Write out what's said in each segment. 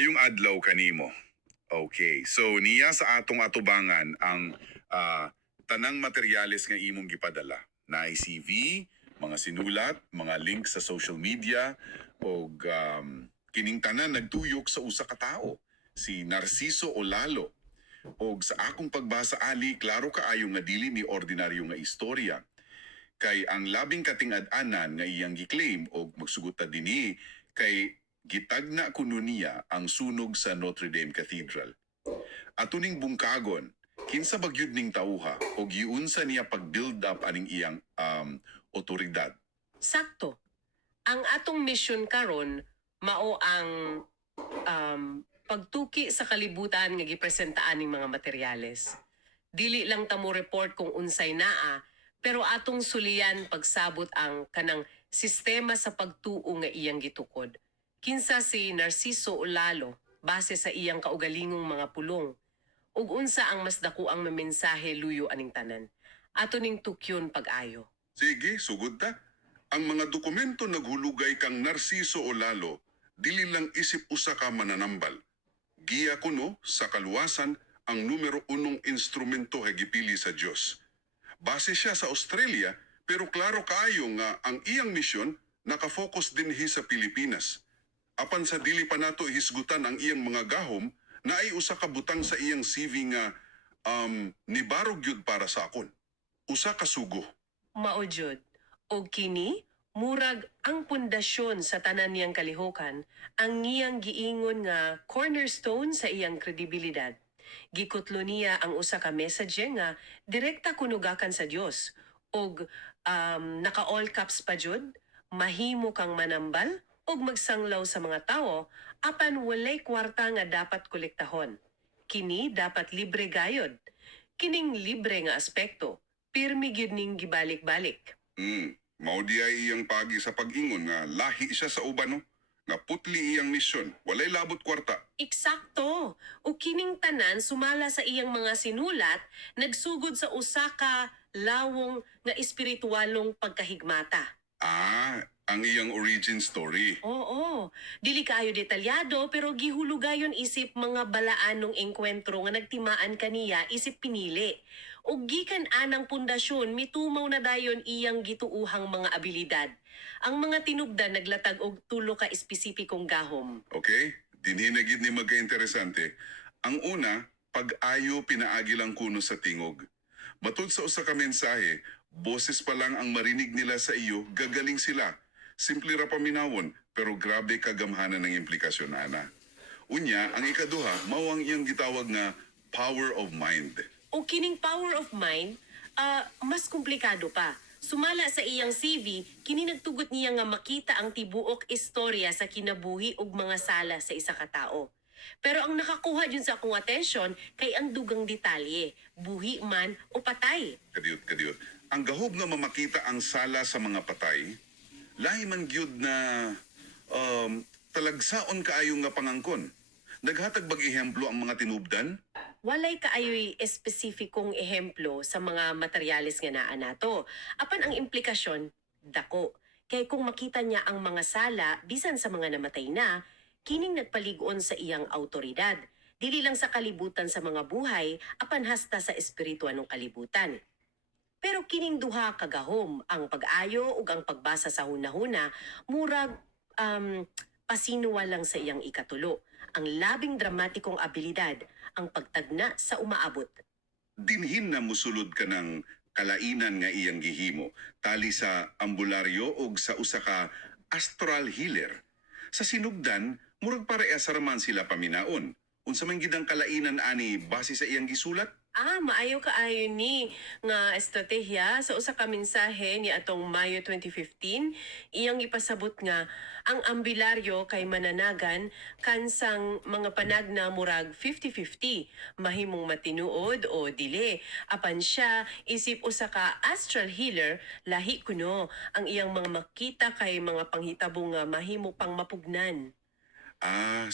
Maayong adlaw kanimo. Okay, so niya sa atong atubangan ang tanang materyales nga imong gipadala. Na CV, mga sinulat, mga link sa social media, o kining tanan nagtuyok sa usa ka tawo, si Narciso Olalo. O sa akong pagbasa ali, klaro kaayo nga dili ni ordinaryo nga istorya. Kay ang labing katingad-anan nga iyang giklaim o magsugot ta dinhi kay gitagna kuno niya ang sunog sa Notre Dame Cathedral. Atuning bungkagon, kinsa bagyud ning tauha o giunsa niya pag-build up aning iyang otoridad. Sakto. Ang atong mission karon mao ang pagtuki sa kalibutan nga gipresentaan ning mga materyales. Dili lang ta mo report kung unsay naa, pero atong sulian pagsabot ang kanang sistema sa pagtuo nga iyang gitukod. Kinsa si Narciso Olalo base sa iyang kaugalingong mga pulong. Ug unsa ang mas dako ang mensahe luyo aning tanan. Ato ning tukyon pag-ayo. Sige, sugod ta. Ang mga dokumento naghulugay kang Narciso Olalo, dili lang isip usa ka mananambal. Giya kuno sa kaluwasan ang numero unong instrumento hagipili sa Dios. Base siya sa Australia, pero klaro kaayo nga ang iyang misyon nakafocus dinhi sa Pilipinas. Apan sa dili pa nato ihisgutan ang iyang mga gahom, na ay usa ka butang sa iyang CV nga nibarog yun para sa akon. Usa ka sugo. Maojud. O kini, murag ang pundasyon sa tanan niyang kalihukan, ang iyang giingon nga cornerstone sa iyang kredibilidad. Gikutlo niya ang usa ka message nga direkta kunugakan sa Dios. Og naka all caps pa jud, mahimo kang manambal og magsanglaw sa mga tawo apan walay kwarta nga dapat kolektahon. Kini dapat libre gayod. Kining libre nga aspekto, pirmi gyud ning gibalik-balik. Mao di ay iyang pagi sa pag-ingon nga lahi siya sa uban no? Nga putli iyang misyon, walay labot kwarta. Eksakto. O kining tanan sumala sa iyang mga sinulat, nagsugod sa usa ka lawong nga espiritualong pagkahigmata. Ang iyang origin story. Oo, dili kaayo detalyado pero gihulugayon isip mga balaanong engkwentro nga nagtimaan kaniya isip pinili. Ug gikan anang pundasyon mitumaw na dayon iyang gituuhang mga abilidad. Ang mga tinubdan naglatag og tulo ka espesipikong gahom. Okay? Dinhi na gid ni magka-interesante. Ang una, pag-ayo pinaagi lang kuno sa tingog. Matud sa usa ka mensahe, boses pa lang ang marinig nila sa iyo, gagaling sila. Simple ra paminawon, pero grabe kagamhanan ng implikasyon ana. Unya, ang ikaduha, mao ang iyang gitawag nga power of mind. O kining power of mind, mas komplikado pa. Sumala sa iyang CV, kini nagtugot niya nga makita ang tibuok istorya sa kinabuhi ug mga sala sa isa ka tao. Pero ang nakakuha dyan sa akong atensyon kay ang dugang detalye, buhi man o patay. Kadiyot. Ang gahog nga mamakita ang sala sa mga patay, lahi man gyud na talagsaon kaayo nga pangangkon. Naghatag bag ehemplo ang mga tinubdan? Walay kaayoy espesipikong ehemplo sa mga materyales nga naa nato. Apan ang implikasyon, dako. Kay kung makita niya ang mga sala, bisan sa mga namatay na, kining nagpaligon sa iyang autoridad. Dili lang sa kalibutan sa mga buhay, apan hasta sa espirituan ng kalibutan. Pero kining duha kagahom, ang pag-ayo ug ang pagbasa sa hunahuna, murag pasinuwa lang sa iyang ikatulo. Ang labing dramatikong abilidad, ang pagtagna sa umaabot. Dinhin na musulod ka ng kalainan nga iyang gihimo, tali sa ambularyo o sa usa ka astral healer. Sa sinugdan, murag parehas raman sila paminaon. Unsa man gid ang kalainan ani base sa iyang gisulat? Maayo kaayo ni nga estratehiya sa usa ka mensahe ni atong Mayo 2015, iyang ipasabot nga ang ambilaryo kay mananagan kansang mga panagna murag 50-50, mahimong matinuod o dili. Apan siya isip usa ka astral healer, lahi kuno ang iyang mga makita kay mga panghitabong nga mahimo pang mapugnan.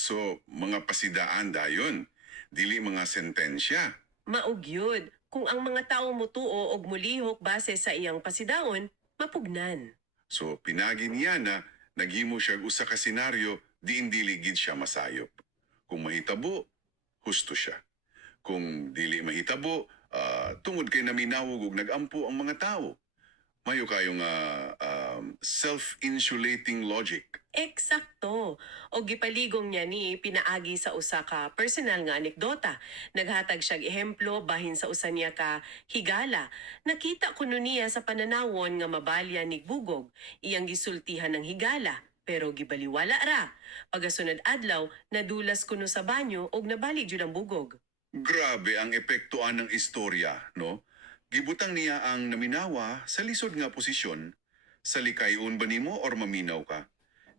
So mga pasidaan dayon, dili mga sentensya. Maugyod, kung ang mga tao mutuo og mulihok base sa iyang pasidaon, mapugnan. So pinagi niya na naghimo siya usa ka senaryo diin dili gid siya masayop. Kung mahitabo, husto siya. Kung dili mahitabo, tungod kay naminawog ug nagampo ang mga tao. Mayo kayo nga self-insulating logic. Eksakto. O gipaligong niya ni pinaagi sa usa ka personal nga anekdota. Naghatag siyag ehemplo bahin sa usa niya ka higala. Nakita kuno niya sa pananawon nga mabalya ni bugog. Iyang gisultihan ng higala. Pero gibaliwala ra. Pagasunod adlaw, nadulas kuno sa banyo og nabali jud ang bugog. Grabe ang epektoan ng istorya, no? Gibutang niya ang naminawa sa lisod nga posisyon. Sa likayon ba nimo or maminaw ka?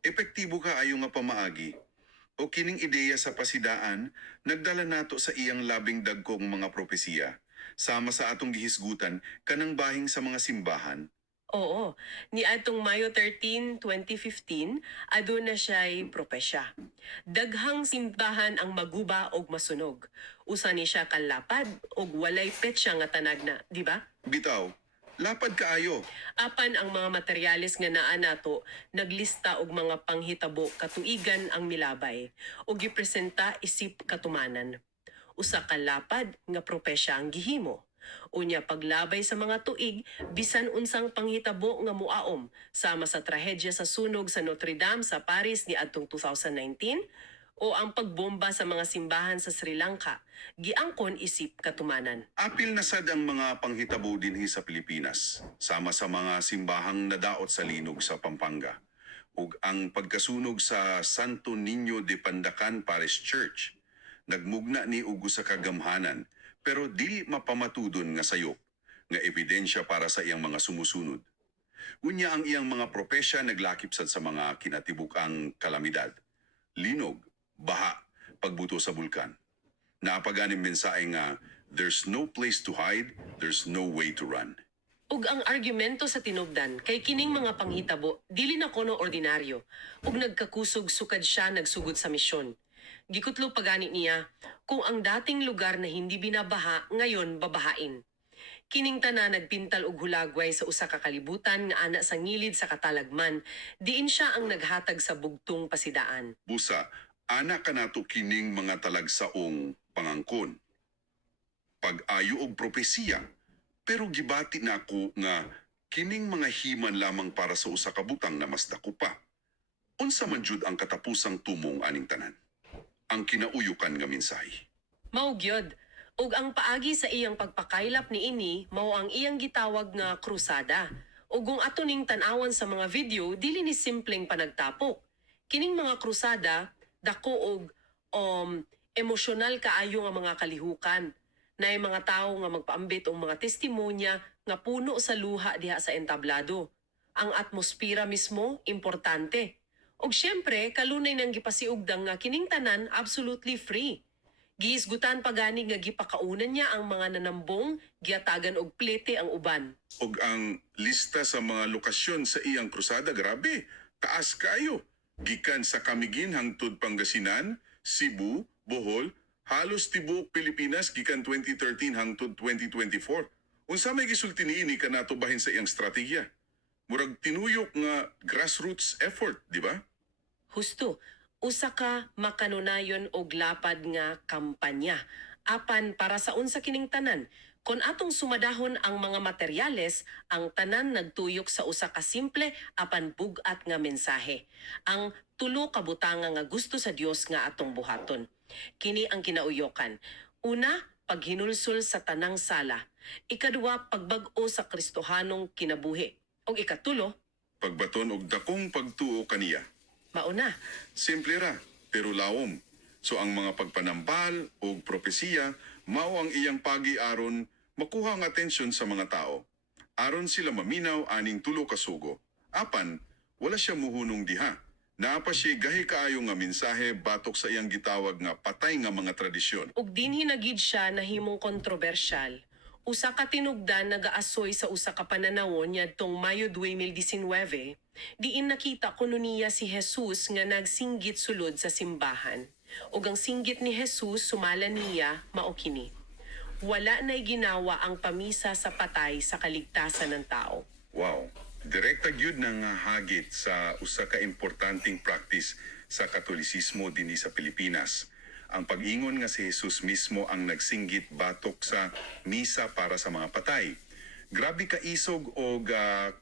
Epektibo ka ayo nga pamaagi. O kining ideya sa pasidaan, nagdala nato sa iyang labing dagkong mga propesiya. Sama sa atong gihisgutan, kanang bahing sa mga simbahan. Oo, ni atong Mayo 13, 2015, aduna siya'y propesya. Daghang simbahan ang maguba og masunog. Usa ni siya kalapad og walay petsa nga tanag na, di ba? Bitaw, lapad kaayo. Apan ang mga materyales nga naa nato naglista og mga panghitabo katuigan ang milabay ug gipresenta isip katumanan. Usa ka lapad nga propesya ang gihimo. Unya paglabay sa mga tuig, bisan unsang panghitabo nga muaom sama sa trahedya sa sunog sa Notre Dame sa Paris ni adtong 2019 o ang pagbomba sa mga simbahan sa Sri Lanka, giangkon isip katumanan. Apil na sad ang mga panghitabo dinhi sa Pilipinas, sama sa mga simbahang nadaot sa linog sa Pampanga. Ug ang pagkasunog sa Santo Niño de Pandacan Parish Church, nagmugna ni ugo sa kagamhanan, pero dili mapamatudon nga sayop, nga ebidensya para sa iyang mga sumusunod. Unya ang iyang mga propesya naglakip sad sa mga kinatibukang kalamidad. Linog, baha, pagbuto sa bulkan. Naapaganing mensahe nga, there's no place to hide, there's no way to run. Ug ang argumento sa tinubdan kay kining mga panghitabo dili na kono ordinaryo ug nagkakusog sukad siya nagsugod sa misyon. Gikutlo pagani niya kung ang dating lugar na hindi binabaha ngayon babahain. Kining tanan nagpintal og hulagway sa usa ka kalibutan nga ana sa ngilid sa katalagman, diin siya ang naghatag sa bugtong pasidaan. Busa, anak ka nato kining mga talagsaong pangangkon. Pag-ayo og propesiya, pero gibati na ako nga kining mga himan lamang para sa usa ka butang na mas dako pa. Unsa man jud ang katapusang tumong aning tanan? Ang kinauyukan nga mensahe. Mao gyud, ug ang paagi sa iyang pagpakaylap niini mao ang iyang gitawag nga krusada. Ug kung ato ning tan-awan sa mga video, dili ni simpleng panagtapok. Kining mga krusada dako og emosyonal kaayo nga mga kalihukan. Naay mga tawo nga magpaambit og mga testimonya nga puno sa luha diha sa entablado. Ang atmosphere mismo importante. Og syempre, kalunay nang gipasiugdang nga kining tanan absolutely free. Gihisgutan pagani nga gipakaunan niya ang mga nanambong, giatagan og plete ang uban. Og ang lista sa mga lokasyon sa iyang krusada, grabe, taas kayo. Gikan sa Camiguin hangtod Pangasinan, Cebu, Bohol, halos tibuok Pilipinas gikan 2013 hangtod 2024. Unsa may gisulti niini kanato bahin sa iyang strategiya? Murag tinuyok nga grassroots effort, di ba? Husto, usa ka makanunayon og lapad nga kampanya. Apan para sa unsa kining tanan, kon atong sumadahon ang mga materyales, ang tanan nagtuyok sa usa ka simple apan bugat nga mensahe. Ang tulo ka butanga nga gusto sa Dios nga atong buhaton. Kini ang kinauyokan. Una, paghinulsol sa tanang sala. Ikaduha, pagbag-o sa Kristohanong kinabuhi. O ikatulo, Pagbaton og dakong pagtuo kaniya. mauna. Simple ra, pero lawom. So ang mga pagpanampal o propesiya, mao ang iyang pagi aron makuha ang atensyon sa mga tao. Aron sila maminaw aning tulo ka sugo. Apan, wala siya muhunong diha. Naapa siya gahi kaayo nga mensahe batok sa iyang gitawag nga patay nga mga tradisyon. Ug dinhi na gid siya nahimong kontrobersyal. Usa ka tinugdan nagaasoy sa usa ka pananawon niadtong Mayo 2019, diin nakita kuno niya si Jesus nga nagsinggit sulod sa simbahan. Ug ang singgit ni Jesus sumala niya mao kini. Wala na'y ginawa ang pamisa sa patay sa kaligtasan ng tao. Wow, direkta gyud nang hagit sa usa ka importanteng practice sa Katolisismo dinhi sa Pilipinas. ang pag-ingon nga si Jesus mismo ang nagsinggit batok sa misa para sa mga patay. Grabe ka isog o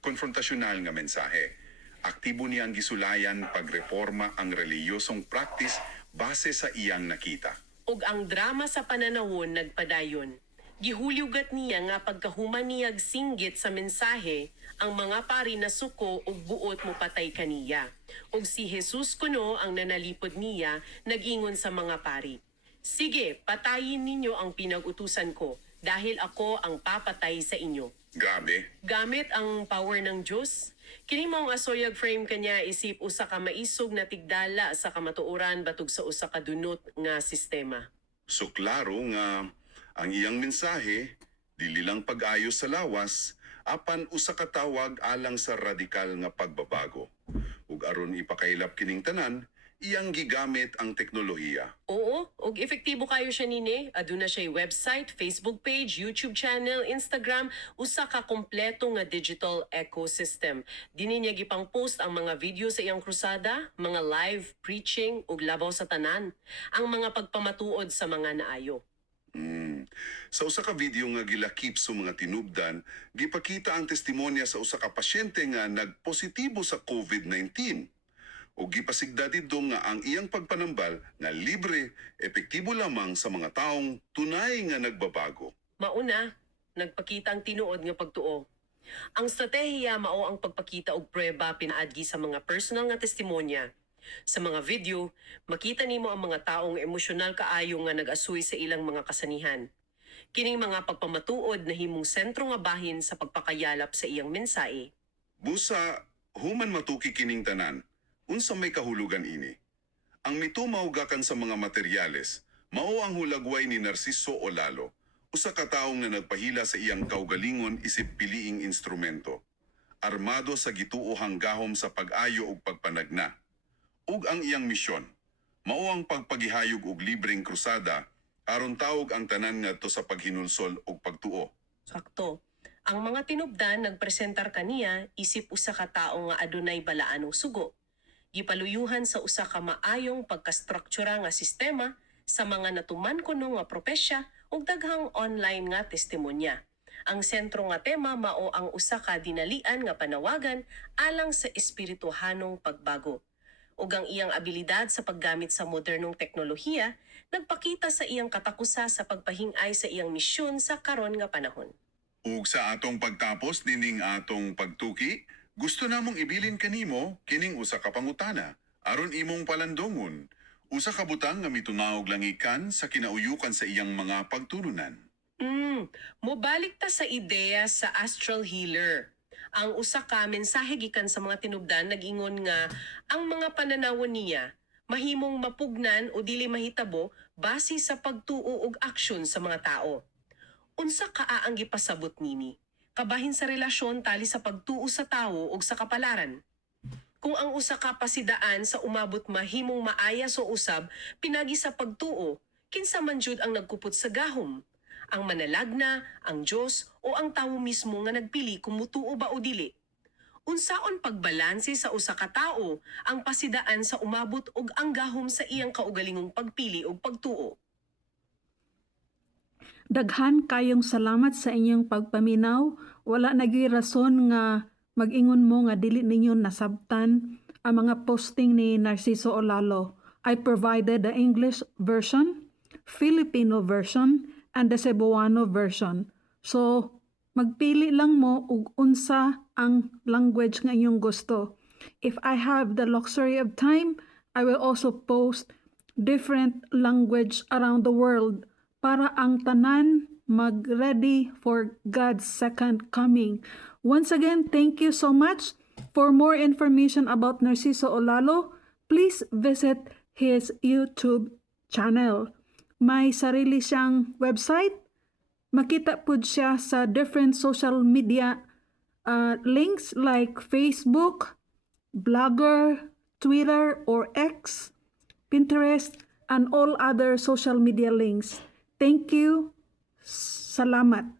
konfrontasyonal nga mensahe. Aktibo niyang gisulayan pagreforma ang reliyosong practice base sa iyang nakita. Ug ang drama sa pananahon nagpadayon. Gihulyugat niya nga pagkahuman niyag singgit sa mensahe, ang mga pari na suko ug buot mo patay kaniya. Ug si Jesus kuno ang nanalipod niya, nag-ingon sa mga pari, "Sige, patayin ninyo ang pinag-utusan ko, dahil ako ang papatay sa inyo." Grabe. Gamit ang power ng Diyos, kini maong asoyag frame kanya isip usa ka maisog na tigdala sa kamatuoran batug sa usa ka dunot nga sistema. So klaro nga ang iyang mensahe dili lang pag-ayos sa lawas apan usa ka tawag alang sa radikal nga pagbabago. Ug aron ipakailap kining tanan, iyang gigamit ang teknolohiya. Oo, ug efektibo kayo siya nini. Aduna siya website, Facebook page, YouTube channel, Instagram, usa ka kompleto nga digital ecosystem. Dini niya gipang post ang mga video sa iyang krusada, mga live preaching ug labaw sa tanan, ang mga pagpamatuod sa mga naayo. Sa usa ka video nga gilakip sa mga tinubdan, gipakita ang testimonya sa usa ka pasyente nga nagpositibo sa COVID-19. O gipasigda didto nga ang iyang pagpanambal nga libre, epektibo lamang sa mga taong tunay nga nagbabago. Mauna, nagpakita ang tinuod nga pagtuo. Ang stratehiya mao ang pagpakita og prueba pinaadgi sa mga personal nga testimonya. Sa mga video, makita nimo ang mga taong emosyonal kaayo nga nag-asuy sa ilang mga kasanihan. Kining mga pagpamatuod na himong sentro nga bahin sa pagpakayalap sa iyang mensahe. Busa, human matuki kining tanan, unsa may kahulugan ini. Ang mitumaw gakan sa mga materyales, mao ang hulagway ni Narciso Olalo, usa ka taong na nagpahila sa iyang kaugalingon isip piliing instrumento. Armado sa gituohang gahom sa pag-ayo ug pagpanagna. Ug ang iyang misyon, mao ang pagpagihayog og libreng krusada aron tawog ang tanan ngadto sa paghinulsol ug pagtuo. Sakto. Ang mga tinubdan nagpresentar kaniya isip usa ka tawo nga adunay balaanong sugo. Gipaluyuhan sa usa ka maayong pagkastruktura nga sistema sa mga natuman kuno nga propesya ug daghang online nga testimonya. Ang sentro nga tema mao ang usa ka dinalian nga panawagan alang sa espirituhanong pagbago. Ug ang iyang abilidad sa paggamit sa modernong teknolohiya nagpakita sa iyang katakusa sa pagpahingay sa iyang misyon sa karon nga panahon. Ug sa atong pagtapos nining atong pagtuki, gusto namong ibilin kanimo kining usa ka pangutana aron imong palandongon. Usa ka butang nga mitunawog langikan sa kinauyukan sa iyang mga pagtulunan. Mobalik ta sa ideya sa astral healer. Ang usa ka mensahe gikan sa mga tinubdan nag-ingon nga ang mga pananawon niya mahimong mapugnan o dili mahitabo base sa pagtuo og aksyon sa mga tao. Unsa kaa ang gipasabot nini? Kabahin sa relasyon tali sa pagtuo sa tawo ug sa kapalaran. Kung ang usa ka pasidaan sa umabot mahimong maaya so usab pinagi sa pagtuo, kinsa man jud ang nagkupot sa gahom? Ang manalagna, ang Dios o ang tawo mismo nga nagpili kung mutuo ba o dili? Unsaon pagbalanse sa usa ka tawo ang pasidaan sa umabot og ang gahom sa iyang kaugalingong pagpili og pagtuo? Daghan kayong salamat sa inyong pagpaminaw. Wala naging rason nga mag-ingon mo nga dili ninyo nasabtan ang mga posting ni Narciso Olalo. I provided the English version, Filipino version, and the Cebuano version. So, magpili lang mo ug unsa ang language nga inyong gusto. If I have the luxury of time, I will also post different language around the world para ang tanan mag-ready for God's second coming. Once again, thank you so much. For more information about Narciso Olalo, please visit his YouTube channel. May sarili siyang website. Makita po siya sa different social media links like Facebook, Blogger, Twitter or X, Pinterest, and all other social media links. Thank you. Salamat.